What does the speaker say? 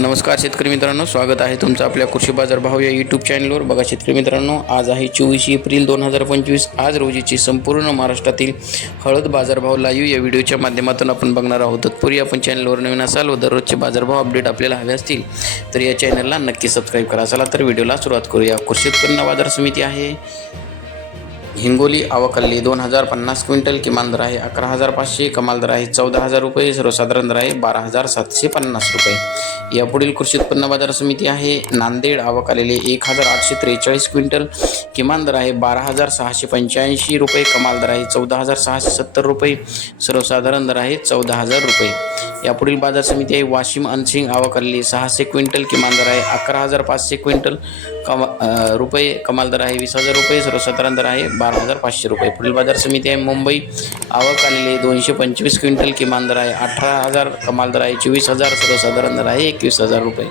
नमस्कार शेतकरी मित्रांनो स्वागत आहे तुमचं आपल्या कृषी बाजार भाव या यूट्यूब चॅनलवर बघा शेतकरी मित्रांनो आज आहे चोवीस एप्रिल दोन हजार पंचवीस. आज रोजीची संपूर्ण महाराष्ट्रातील हळद बाजारभाव लाईव्ह या व्हिडिओच्या माध्यमातून आपण बघणार आहोत. तत्पूर्वी आपण चॅनलवर नवीन असाल व दररोजचे बाजारभाव अपडेट आपल्याला हवे असतील तर या चॅनलला नक्की सबस्क्राईब करा. चला तर व्हिडिओला सुरुवात करूया. कृषी उत्पन्न बाजार समिती आहे. हिंगोली आवकल्ली दोन हजार पन्नास क्विंटल किमान दर आहे अकरा हजार पाचशे कमाल दर आहे चौदा हजार रुपये सर्वसाधारण दर आहे बारा हजार सातशे पन्नास रुपये. यापुढील कृषी उत्पन्न बाजार समिती आहे. नांदेड आवक आलेले एक हजार आठशे त्रेचाळीस क्विंटल किमान दर आहे बारा हजार सहाशे पंच्याऐंशी रुपये कमाल दर आहे चौदा हजार सहाशे सत्तर रुपये सर्वसाधारण दर आहे चौदा हजार रुपये. यापुढील बाजार समिती आहे वाशिम अनसिंग अवकल्ली सहाशे क्विंटल किमान दर आहे अकरा हजार पाचशे क्विंटल कमा रुपये कमाल दर आहे वीस हजार रुपये सर्वसाधारण दर आहे बारा हजार पाचशे रुपये. पुढील बाजार समिती आहे मुंबई. आवक आलेली दोनशे पंचवीस क्विंटल. किमान दर आहे अठरा हजार. कमाल दर आहे चोवीस हजार. सर्वसाधारण दर आहे एकवीस हजार रुपये.